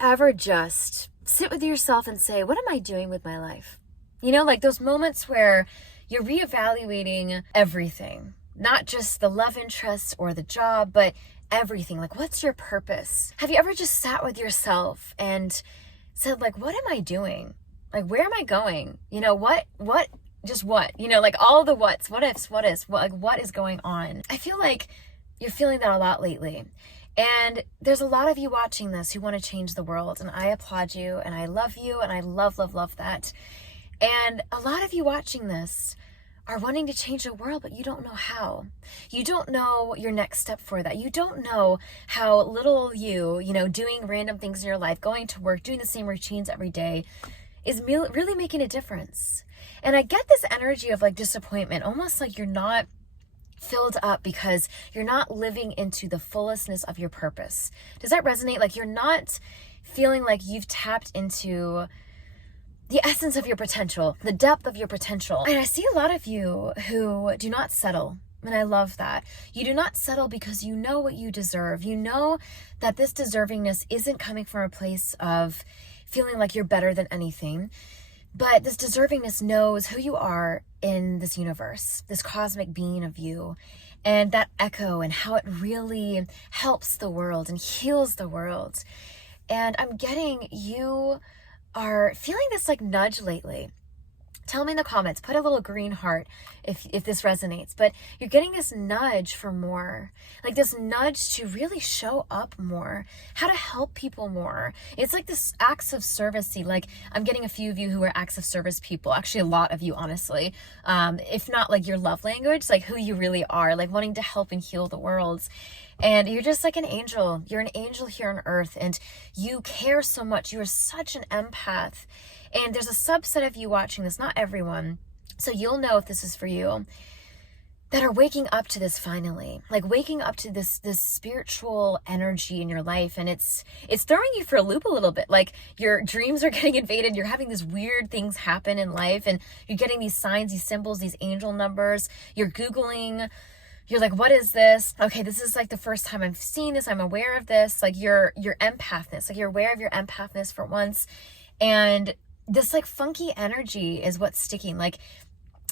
ever just sit with yourself and say, what am I doing with my life? You know, like those moments where you're reevaluating everything, not just the love interest or the job, but everything. Like, what's your purpose? Have you ever just sat with yourself and said, like, what am I doing? Like, where am I going? You know, what, you know, like all the what's, what ifs, what is going on? I feel like you're feeling that a lot lately. And there's a lot of you watching this who want to change the world. And I applaud you and I love you and I love, love, love that. And a lot of you watching this are wanting to change the world, but you don't know how. You don't know your next step for that. You don't know how little you know, doing random things in your life, going to work, doing the same routines every day is really making a difference. And I get this energy of like disappointment, almost like you're not filled up because you're not living into the fullestness of your purpose. Does that resonate? Like you're not feeling like you've tapped into the essence of your potential, the depth of your potential. And I see a lot of you who do not settle. And I love that. You do not settle because you know what you deserve. You know that this deservingness isn't coming from a place of feeling like you're better than anything. But this deservingness knows who you are in this universe, this cosmic being of you, and that echo and how it really helps the world and heals the world. And I'm getting you are feeling this like nudge lately. Tell me in the comments, put a little green heart if this resonates, but you're getting this nudge for more, like this nudge to really show up more, how to help people more. It's like this acts of service. Like I'm getting a few of you who are acts of service people, actually a lot of you, honestly, if not like your love language, like who you really are, like wanting to help and heal the world. And you're just like an angel. You're an angel here on earth and you care so much. You are such an empath. And there's a subset of you watching this, not everyone, so you'll know if this is for you, that are waking up to this finally, like waking up to this spiritual energy in your life. And it's throwing you for a loop a little bit. Like your dreams are getting invaded. You're having these weird things happen in life and you're getting these signs, these symbols, these angel numbers. You're Googling. You're like, what is this? Okay, this is like the first time I've seen this. I'm aware of this. Like your empathness, like you're aware of your empathness for once. And this like funky energy is what's sticking. Like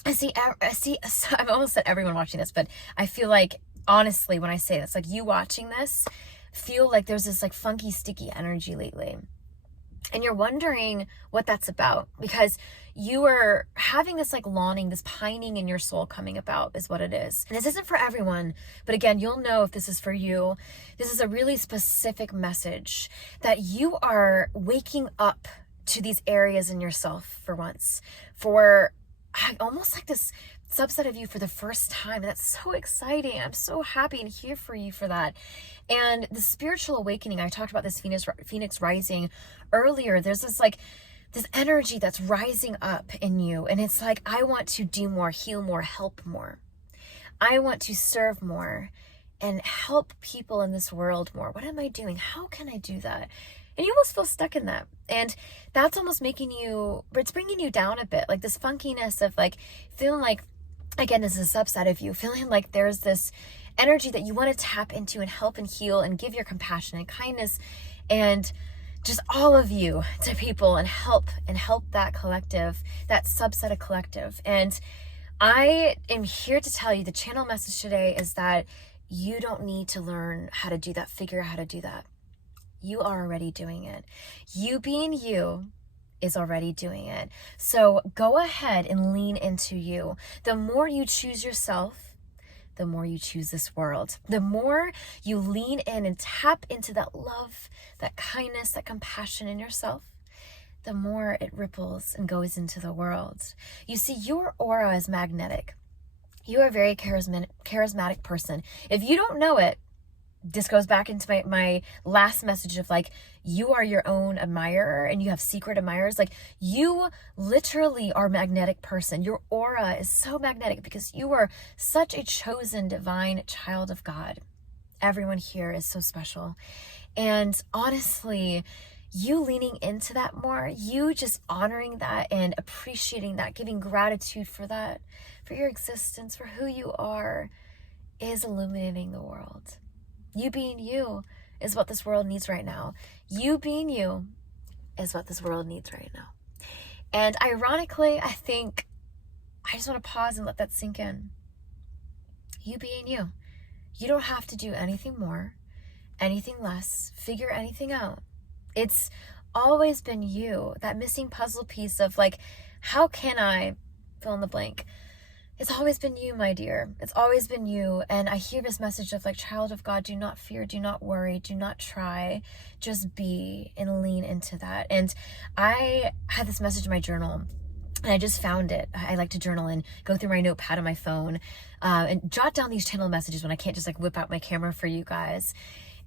I see, I've almost said everyone watching this, but I feel like honestly, when I say this, like you watching this, feel like there's this like funky, sticky energy lately. And you're wondering what that's about because you are having this like longing, this pining in your soul coming about is what it is. And this isn't for everyone, but again, you'll know if this is for you. This is a really specific message that you are waking up to these areas in yourself for once, for almost like this subset of you for the first time. That's so exciting. I'm so happy and here for you for that. And the spiritual awakening, I talked about this Phoenix rising earlier. There's this like this energy that's rising up in you. And it's like, I want to do more, heal more, help more. I want to serve more and help people in this world more. What am I doing? How can I do that? And you almost feel stuck in that. And that's almost making you, it's bringing you down a bit. Like this funkiness of like feeling like, again, this is a subset of you, feeling like there's this energy that you want to tap into and help and heal and give your compassion and kindness and just all of you to people and help that collective, that subset of collective. And I am here to tell you the channel message today is that you don't need to learn how to do that, figure out how to do that. You are already doing it. You being you is already doing it. So go ahead and lean into you. The more you choose yourself, the more you choose this world. The more you lean in and tap into that love, that kindness, that compassion in yourself, the more it ripples and goes into the world. You see, your aura is magnetic. You are a very charismatic person. If you don't know it, this goes back into my last message of like, you are your own admirer and you have secret admirers. Like you literally are a magnetic person. Your aura is so magnetic because you are such a chosen divine child of God. Everyone here is so special. And honestly, you leaning into that more, you just honoring that and appreciating that, giving gratitude for that, for your existence, for who you are, is illuminating the world. You being you is what this world needs right now. You being you is what this world needs right now. And ironically, I think I just want to pause and let that sink in. You being you. You don't have to do anything more, anything less, figure anything out. It's always been you, that missing puzzle piece of like, how can I fill in the blank? It's always been you, my dear. It's always been you. And I hear this message of like, child of God, do not fear, do not worry, do not try, just be and lean into that. And I had this message in my journal and I just found it. I like to journal and go through my notepad on my phone and jot down these channel messages when I can't just like whip out my camera for you guys.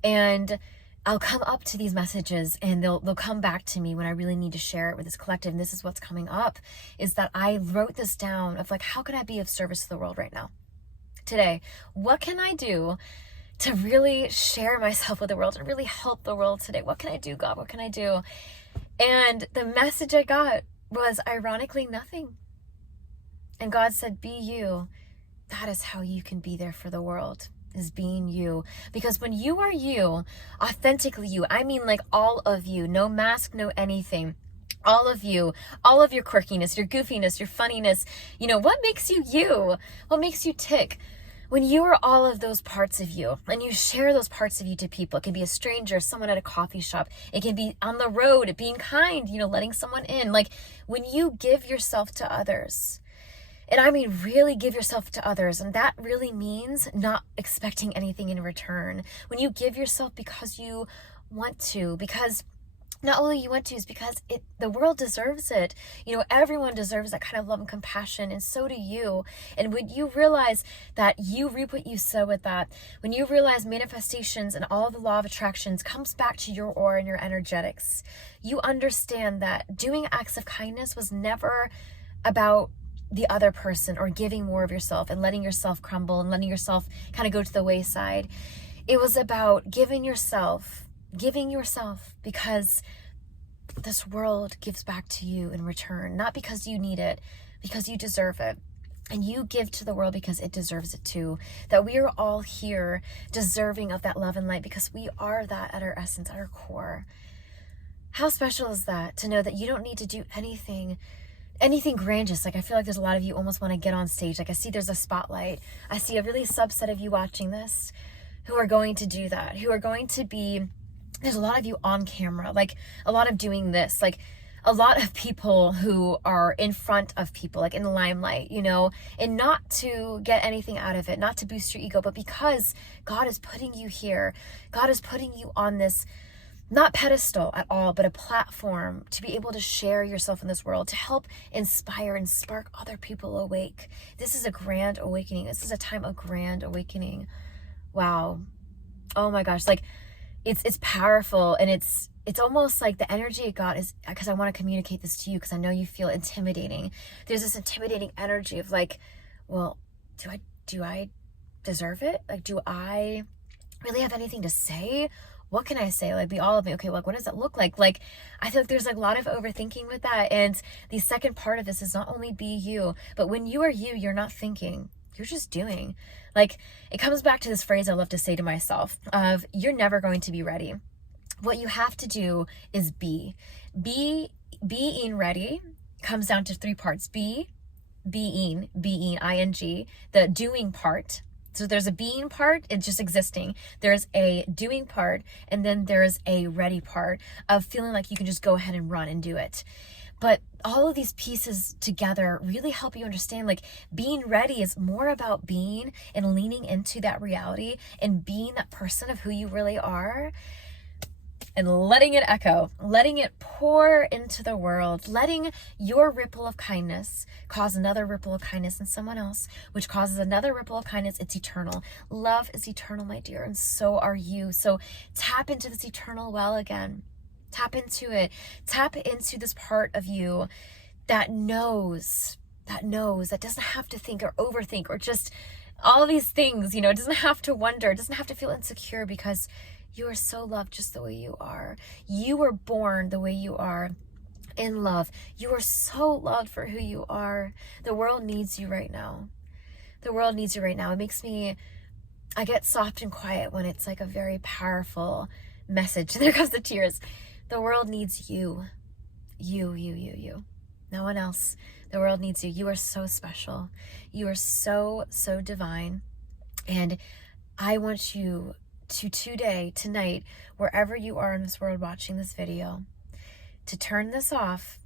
And I'll come up to these messages and they'll come back to me when I really need to share it with this collective. And this is what's coming up, is that I wrote this down of like, how can I be of service to the world right now? Today, what can I do to really share myself with the world and really help the world today? What can I do, God? What can I do? And the message I got was ironically nothing. And God said, be you. That is how you can be there for the world, is being you. Because when you are you, authentically you, I mean like all of you, no mask, no anything, all of you, all of your quirkiness, your goofiness, your funniness, you know, what makes you you? What makes you tick? When you are all of those parts of you and you share those parts of you to people, it can be a stranger, someone at a coffee shop, it can be on the road, being kind, you know, letting someone in. Like when you give yourself to others, and I mean really give yourself to others, and that really means not expecting anything in return. When you give yourself because you want to, because not only you want to, is because the world deserves it. You know, everyone deserves that kind of love and compassion, and so do you. And when you realize that you reap what you sow with that, when you realize manifestations and all of the law of attractions comes back to your aura and your energetics, you understand that doing acts of kindness was never about the other person or giving more of yourself and letting yourself crumble and letting yourself kind of go to the wayside. It was about giving yourself because this world gives back to you in return, not because you need it, because you deserve it. And you give to the world because it deserves it too. That we are all here deserving of that love and light because we are that at our essence, at our core. How special is that, to know that you don't need to do anything grandiose? Like I feel like there's a lot of you almost want to get on stage. Like I see there's a spotlight. I see a really subset of you watching this who are going to do that, who are going to be, there's a lot of you on camera, like a lot of doing this, like a lot of people who are in front of people, like in the limelight, you know, and not to get anything out of it, not to boost your ego, but because God is putting you here. God is putting you on this, not pedestal at all, but a platform to be able to share yourself in this world, to help inspire and spark other people awake. This is a grand awakening. This is a time of grand awakening. Wow. Oh my gosh. Like it's powerful, and it's almost like the energy it got is, because I want to communicate this to you because I know you feel intimidating. There's this intimidating energy of like, well, do I deserve it? Like, do I really have anything to say? What can I say? Like, be all of me. Okay, like, what does that look like? Like, I feel like there's like a lot of overthinking with that. And the second part of this is not only be you, but when you are you, you're not thinking. You're just doing. Like, it comes back to this phrase I love to say to myself of, you're never going to be ready. What you have to do is be. Being ready comes down to three parts. Being, ing, the doing part. So there's a being part, it's just existing. There's a doing part, and then there's a ready part of feeling like you can just go ahead and run and do it. But all of these pieces together really help you understand, like, being ready is more about being and leaning into that reality and being that person of who you really are, and letting it echo, letting it pour into the world, letting your ripple of kindness cause another ripple of kindness in someone else, which causes another ripple of kindness. It's eternal. Love is eternal, my dear, and so are you. So tap into this eternal well again. Tap into it. Tap into this part of you that knows, that doesn't have to think or overthink or just all these things, you know, it doesn't have to wonder, it doesn't have to feel insecure, because you are so loved just the way you are. You were born the way you are, in love. You are so loved for who you are. The world needs you right now. The world needs you right now. It makes me I get soft and quiet when it's like a very powerful message. There goes the tears. The world needs you. You. No one else. The world needs you. You are so special. You are so, so divine. And I want you to today, tonight, wherever you are in this world watching this video, to turn this off.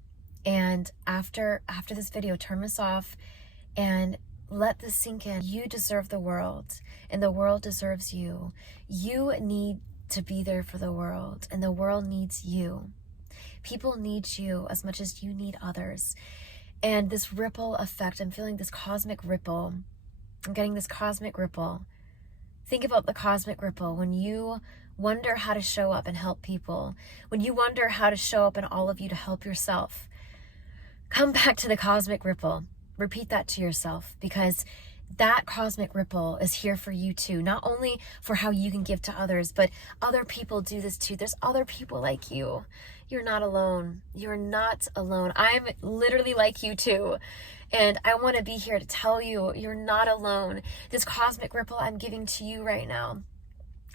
And after this video, turn this off and let this sink in. You deserve the world, and the world deserves you. You need to be there for the world, and the world needs you. People need you as much as you need others. And this ripple effect, I'm feeling this cosmic ripple. I'm getting this cosmic ripple. Think about the cosmic ripple when you wonder how to show up and help people, when you wonder how to show up in all of you to help yourself. Come back to the cosmic ripple. Repeat that to yourself, because that cosmic ripple is here for you too. Not only for how you can give to others, but other people do this too. There's other people like you. You're not alone. You're not alone. I'm literally like you too. And I want to be here to tell you, you're not alone. This cosmic ripple I'm giving to you right now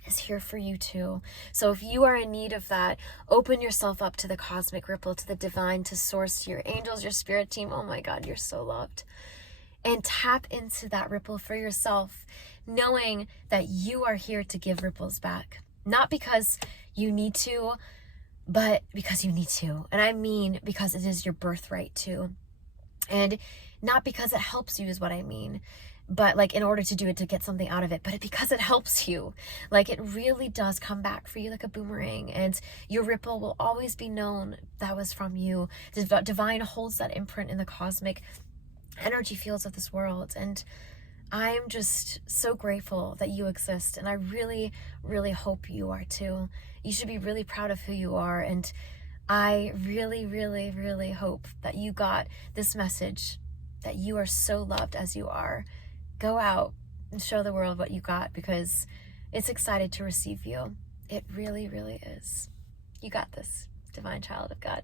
is here for you too. So if you are in need of that, open yourself up to the cosmic ripple, to the divine, to source, to your angels, your spirit team. Oh my God, you're so loved. And tap into that ripple for yourself, knowing that you are here to give ripples back. Not because you need to, but because you need to. And I mean because it is your birthright too. And not because it helps you is what I mean, but like in order to do it, to get something out of it, but because it helps you. Like it really does come back for you like a boomerang, and your ripple will always be known that was from you. The divine holds that imprint in the cosmic energy fields of this world, and I'm just so grateful that you exist, and I really, really hope you are too. You should be really proud of who you are, and I really, really, really hope that you got this message, that you are so loved as you are. Go out and show the world what you got, because it's excited to receive you. It really, really is. You got this, divine child of God.